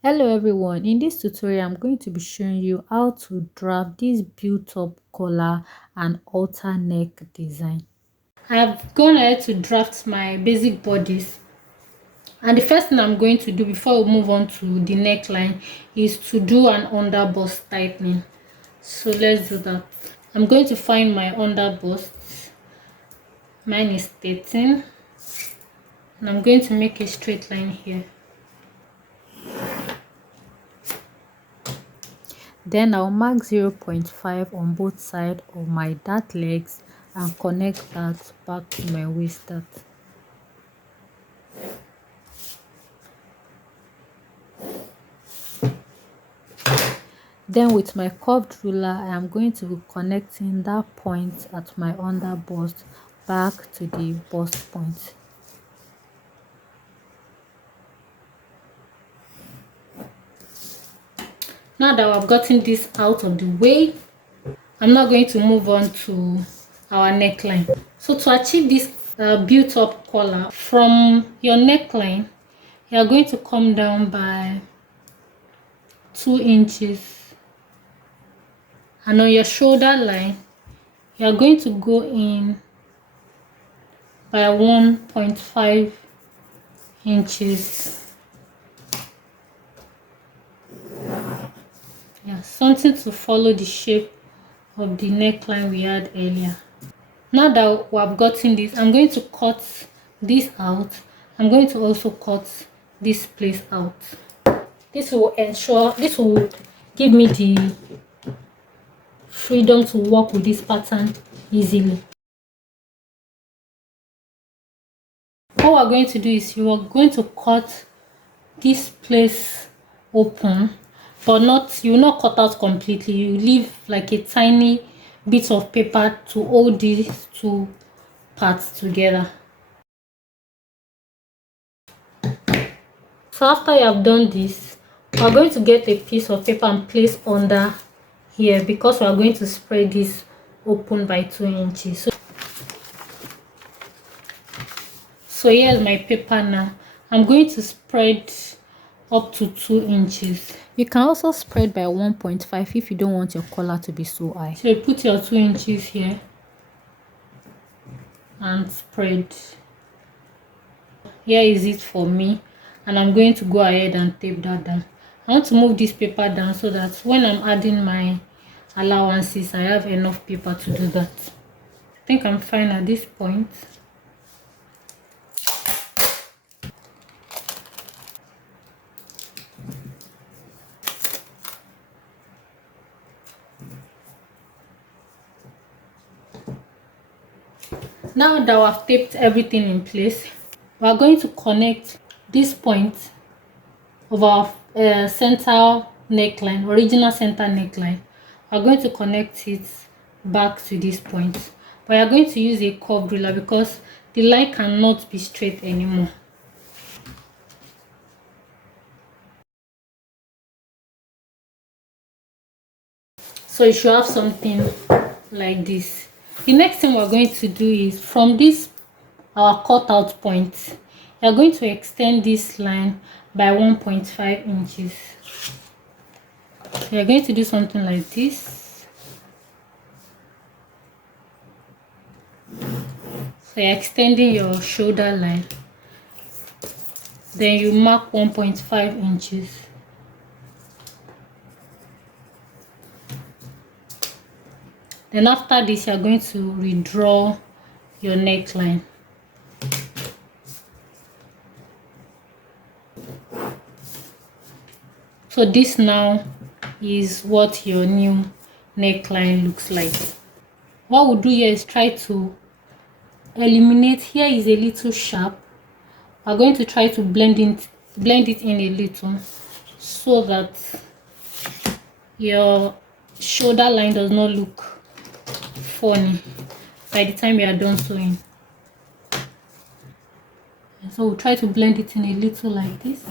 Hello everyone, in this tutorial I'm going to be showing you how to draft this built-up collar and halter neck design. I've gone ahead to draft my basic bodies, and the first thing I'm going to do before we move on to the neckline is to do an underbust tightening. So let's do that. I'm going to find my underbust. Mine is 13, and I'm going to make a straight line here. Then I'll mark 0.5 on both sides of my dart legs and connect that back to my waist dart. Then with my curved ruler, I am going to be connecting that point at my underbust back to the bust point. Now that I've gotten this out of the way, I'm now going to move on to our neckline. So to achieve this built-up collar, from your neckline, you are going to come down by 2 inches, and on your shoulder line, you are going to go in by 1.5 inches. Yeah, something to follow the shape of the neckline we had earlier. Now that we have gotten this, I'm going to cut this out. I'm going to also cut this place out. This will give me the freedom to work with this pattern easily. What we're going to do is you are going to cut this place open, but you will not cut out completely. You leave like a tiny bit of paper to hold these two parts together. So after you have done this, we are going to get a piece of paper and place under here, because we are going to spread this open by 2 inches. So here's my paper now. I'm going to spread up to 2 inches. You can also spread by 1.5 if you don't want your collar to be so high. So you put your 2 inches here and spread. Here is it for me, and I'm going to go ahead and tape that down. I want to move this paper down so that when I'm adding my allowances, I have enough paper to do that. I think I'm fine at this point. Now that I've taped everything in place, we are going to connect this point of our center neckline, original center neckline. We are going to connect it back to this point. But we are going to use a curved ruler because the line cannot be straight anymore. So you should have something like this. The next thing we're going to do is, from this our cutout point, we are going to extend this line by 1.5 inches. So you're going to do something like this. So you're extending your shoulder line, then you mark 1.5 inches. Then after this, you're going to redraw your neckline. So this now is what your new neckline looks like. What we'll do here is try to eliminate. Here is a little sharp. We're going to try to blend it in a little, so that your shoulder line does not look funny by the time you are done sewing. So we'll try to blend it in a little like this,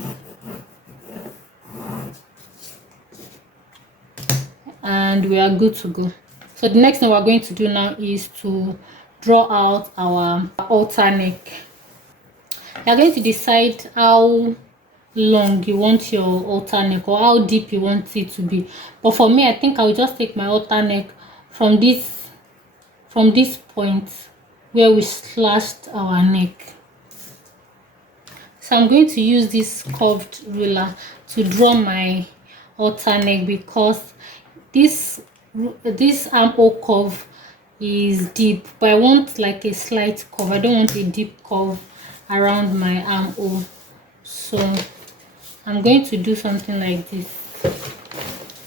and we are good to go. So the next thing we're going to do now is to draw out our halter neck. You're going to decide how long you want your halter neck or how deep you want it to be. But for me, I think I will just take my halter neck from this point where we slashed our neck. So I'm going to use this curved ruler to draw my halter neck because this this armhole curve is deep, but I want like a slight curve. I don't want a deep curve around my armhole. So I'm going to do something like this.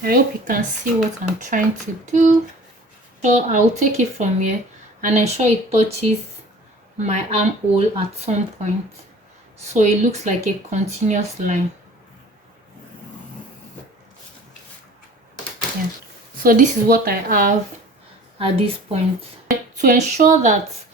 I hope you can see what I'm trying to do. So I'll take it from here and ensure it touches my armhole at some point, so it looks like a continuous line. Yeah. So this is what I have at this point. To ensure that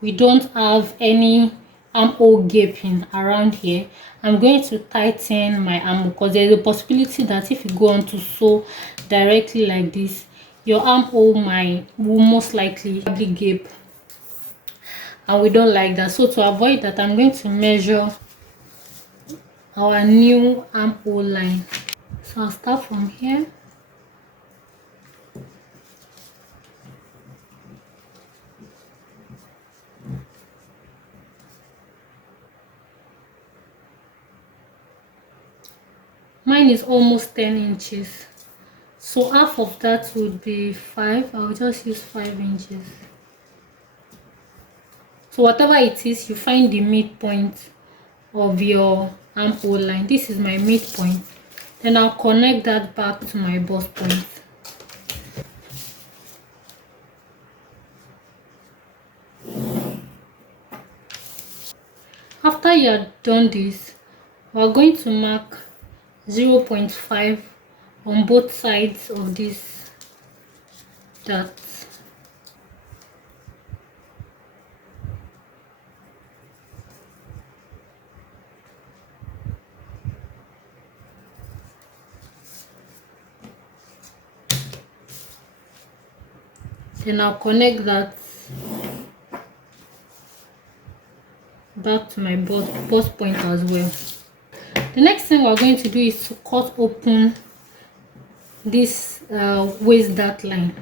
we don't have any armhole gaping around here, I'm going to tighten my armhole because there's a possibility that if you go on to sew directly like this, your armhole will most likely gape, and we don't like that. So to avoid that, I'm going to measure our new armhole line. So I'll start from here. Mine is almost 10 inches. So half of that would be 5. I'll just use 5 inches. So whatever it is, you find the midpoint of your armhole line. This is my midpoint. Then I'll connect that back to my bust point. After you have done this, we're going to mark 0.5 on both sides of this dot. Then I'll connect that back to my bust point as well. The next thing we're going to do is to cut open this waist dart line.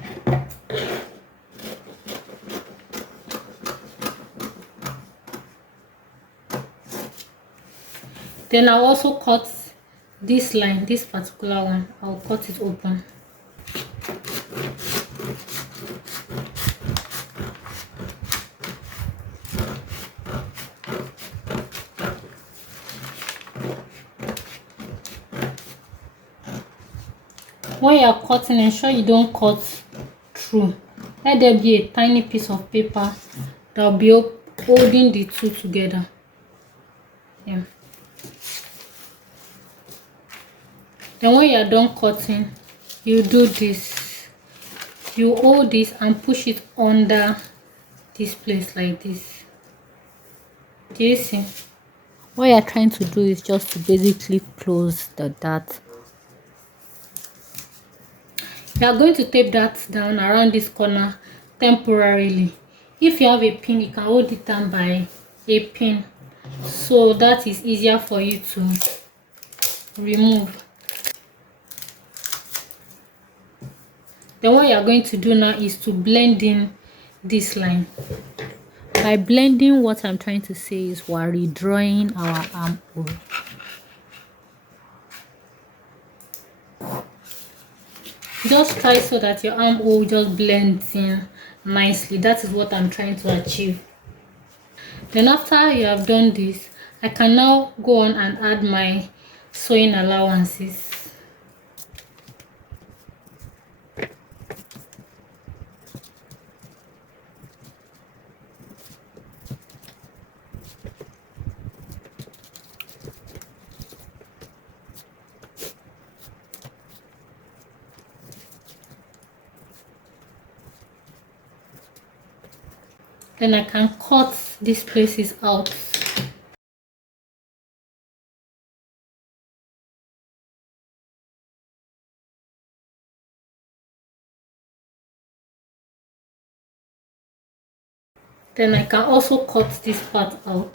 Then I'll also cut this line, this particular one. I'll cut it open. When you are cutting, ensure you don't cut through. Let there be a tiny piece of paper that will be holding the two together. Yeah. Then when you are done cutting, you do this. You hold this and push it under this place like this. Do you see? What you're trying to do is just to basically close the dart. You are going to tape that down around this corner temporarily. If you have a pin, you can hold it down by a pin, so that is easier for you to remove. Then what you are going to do now is to blend in this line. By blending, what I'm trying to say is we're redrawing our armhole. Just try so that your armhole just blends in nicely. That is what I'm trying to achieve. Then after you have done this, I can now go on and add my sewing allowances. Then I can cut these places out. Then I can also cut this part out.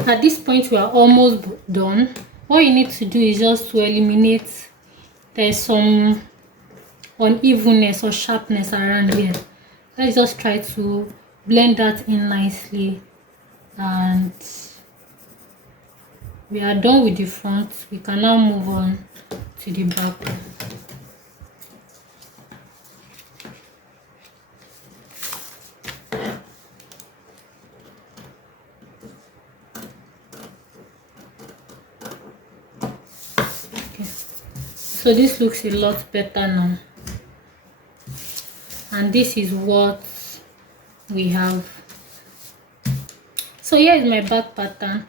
At this point we are almost done. What you need to do is just to eliminate there's some unevenness or sharpness around here. Let's just try to blend that in nicely, and we are done with the front. We can now move on to the back. Okay, so this looks a lot better now, and this is what we have. So here is my back pattern.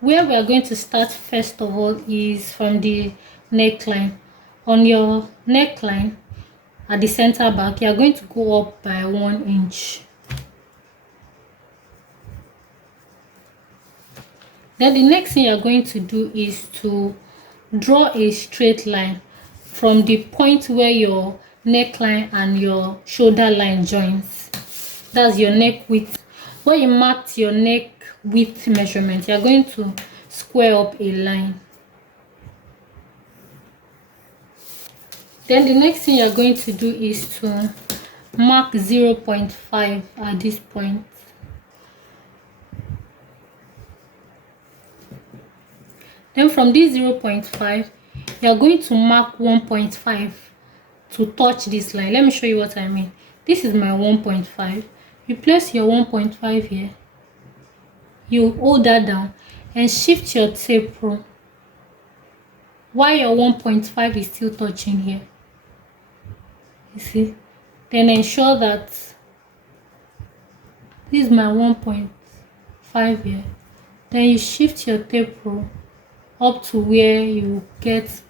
Where we are going to start first of all is from the neckline. On your neckline at the center back, you are going to go up by 1 inch. Then the next thing you are going to do is to draw a straight line from the point where your neckline and your shoulder line joins. That's your neck width. When you marked your neck width measurement, you are going to square up a line. Then the next thing you are going to do is to mark 0.5 at this point. Then from this 0.5, you are going to mark 1.5 to touch this line. Let me show you what I mean. This is my 1.5. You place your 1.5 here. You hold that down and shift your tape rule while your 1.5 is still touching here. You see? Then ensure that this is my 1.5 here. Then you shift your tape rule up to where you get.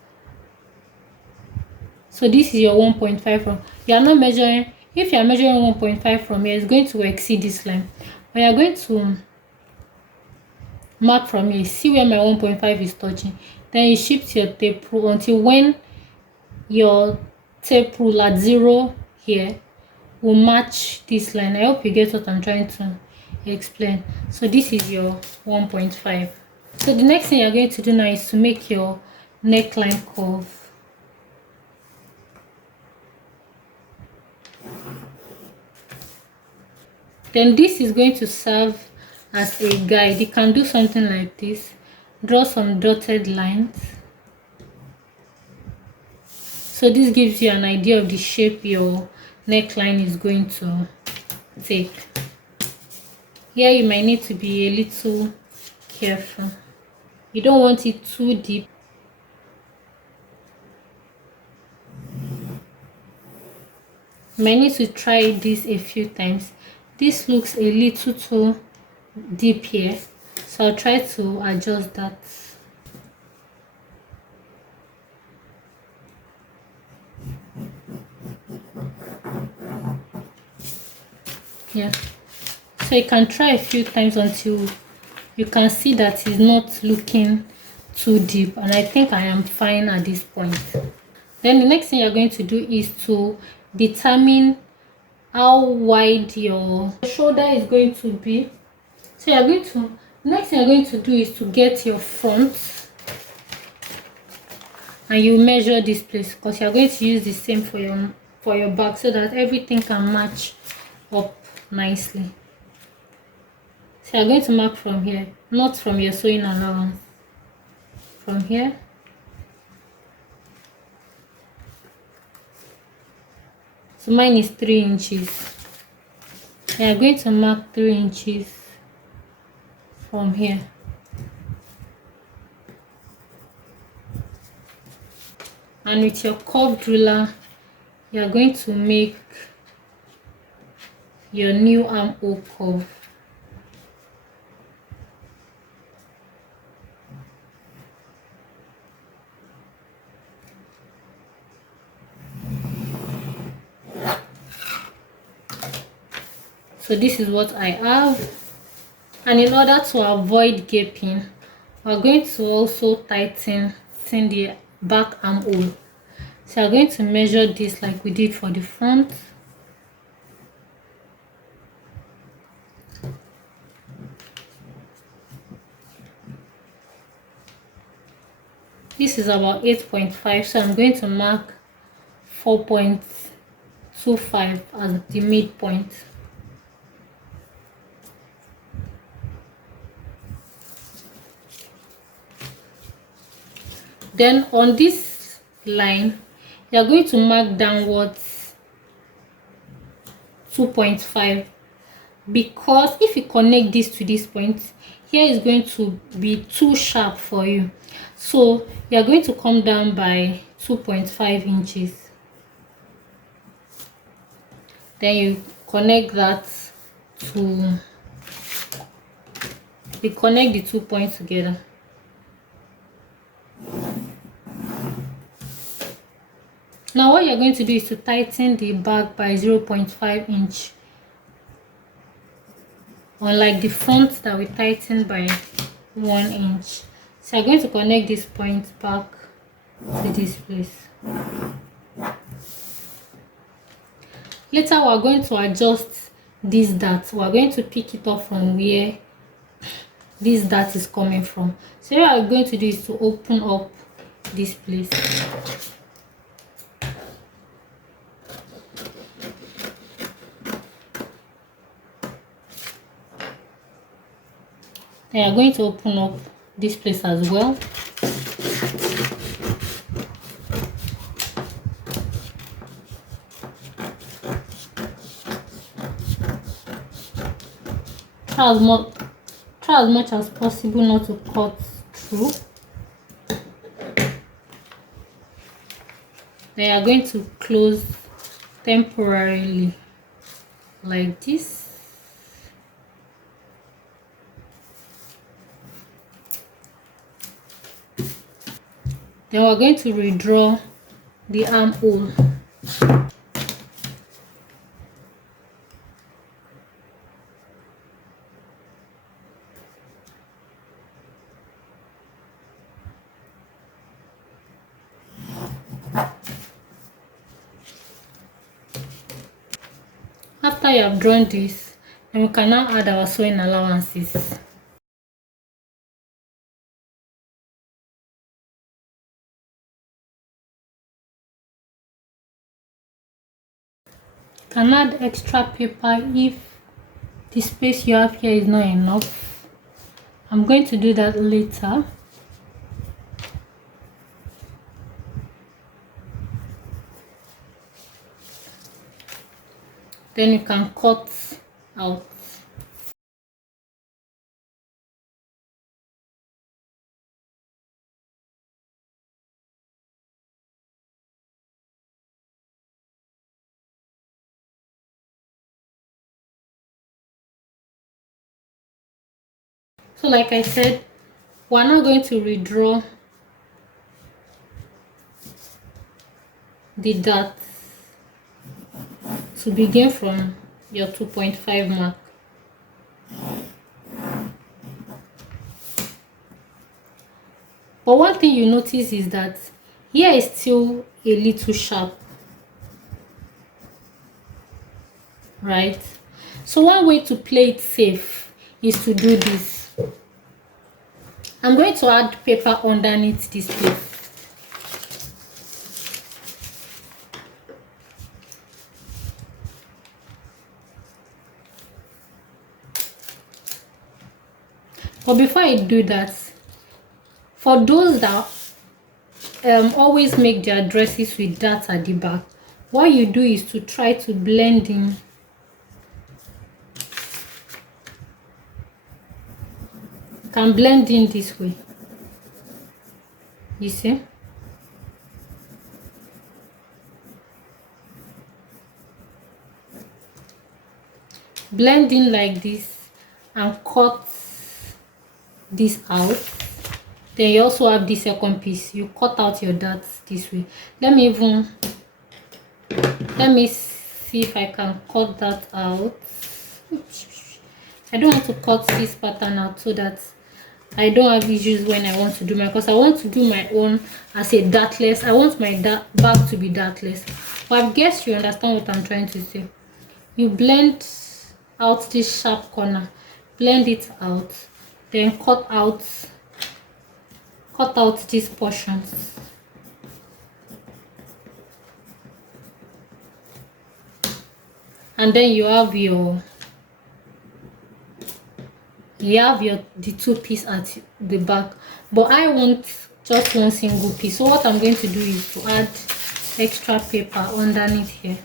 So this is your 1.5 from. You are not measuring. If you are measuring 1.5 from here, it's going to exceed this line. But you are going to mark from here. See where my 1.5 is touching. Then you shift your tape rule until when your tape rule at 0 here will match this line. I hope you get what I'm trying to explain. So this is your 1.5. So the next thing you're going to do now is to make your neckline curve. Then this is going to serve as a guide. You can do something like this. Draw some dotted lines. So this gives you an idea of the shape your neckline is going to take. Here you might need to be a little careful. You don't want it too deep. You might need to try this a few times. This looks a little too deep here, so I'll try to adjust that. Yeah, so you can try a few times until you can see that it's not looking too deep, and I think I am fine at this point. Then the next thing you're going to do is to determine how wide your shoulder is going to be. So you're going to, next thing you're going to do is to get your front, and you measure this place, because you're going to use the same for your back, so that everything can match up nicely. So you're going to mark from here, not from your sewing allowance. From here, so mine is 3 inches. You are going to mark 3 inches from here. And with your curved ruler, you are going to make your new armhole curve. So this is what I have, and in order to avoid gaping, we're going to also tighten the back armhole. So I'm going to measure this like we did for the front. This is about 8.5, so I'm going to mark 4.25 as the midpoint. Then on this line, you are going to mark downwards 2.5, because if you connect this to this point, here is going to be too sharp for you. So you are going to come down by 2.5 inches. Then you connect that to, you connect the 2 points together. Now what you're going to do is to tighten the back by 0.5 inch. Unlike the front that we tightened by 1 inch. So I'm going to connect this point back to this place. Later we're going to adjust this dart. We're going to pick it up from where this dart is coming from. So what I'm going to do is to open up this place. Then I'm going to open up this place as well. Try as much as possible not to cut through. Then you are going to close temporarily like this. Then we're going to redraw the armhole. After you have drawn this, then we can now add our sewing allowances. You can add extra paper if the space you have here is not enough. I'm going to do that later. Then you can cut out. So like I said, we're now going to redraw the dart to begin from your 2.5 mark. But one thing you notice is that here is still a little sharp, right? So one way to play it safe is to do this. I'm going to add paper underneath this place. But before I do that, for those that always make their dresses with darts at the back, what you do is to try to blend in can blend in this way. You see? Blend in like this and cut this out. Then you also have the second piece. You cut out your darts this way. Let me see if I can cut that out. I don't want to cut this pattern out so that I don't have issues when I want to do my, because I want to do my own as a dartless. I want my back to be dartless. But I guess you understand what I'm trying to say. You blend out this sharp corner, blend it out, then cut cut out these portions. And then you have the two piece at the back, but I want just one single piece. So what I'm going to do is to add extra paper underneath here,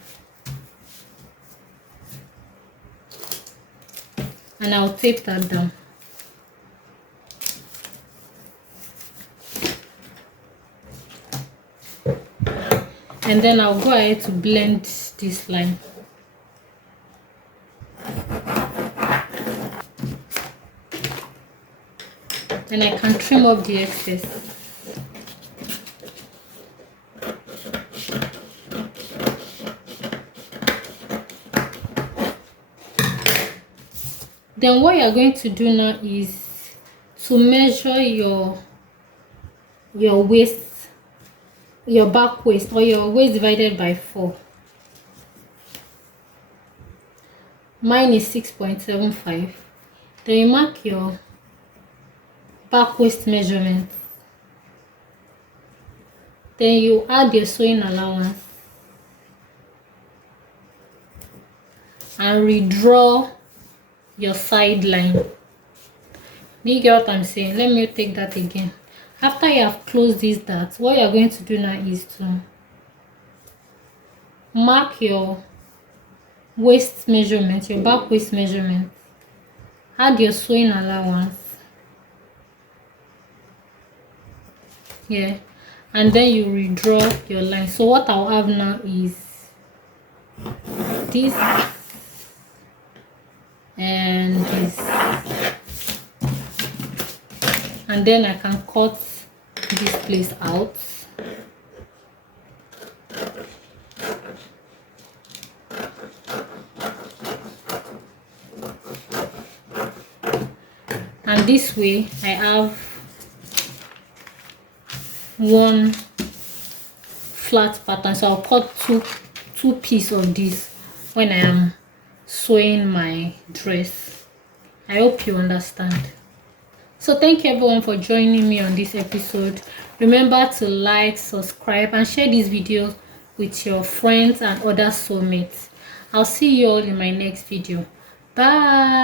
and I'll tape that down. And then I'll go ahead to blend this line. And I can trim up the excess. Then what you're going to do now is to measure your waist, your back waist, or your waist divided by 4. Mine is 6.75. Then you mark your back waist measurement. Then you add your sewing allowance and redraw your side line. Do you get what I'm saying? Let me take that again. After you have closed these dots, what you're going to do now is to mark your waist measurement, your back waist measurement, add your sewing allowance here, and then you redraw your line. So what I'll have now is this and this, and then I can cut this place out. And this way I have one flat pattern. So I'll cut two pieces of this when I am sewing my dress. I hope you understand. So thank you everyone for joining me on this episode. Remember to like, subscribe, and share this video with your friends and other soulmates. I'll see you all in my next video. Bye.